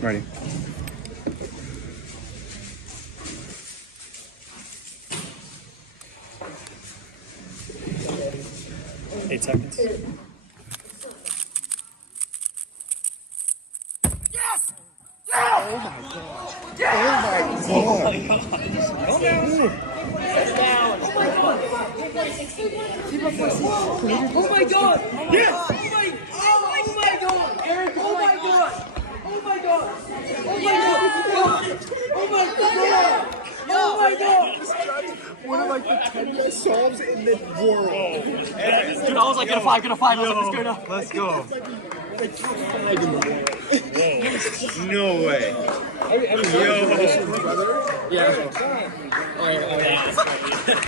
Ready. Eight seconds. Yes! Yes! Oh my gosh. Yes! Oh my god. Calm down. Sit down. Oh my god. Oh my god. Yes! Oh my god. Eric, oh my god. Oh my god. Oh my god. Oh my god. Oh my god. One of like the 10 best songs in the world. Dude, I was like, get a 5, get a 5. I was like, let's go now. Let's go. Like top 5 in the world. No way. Yo. Yeah. Oh, yeah.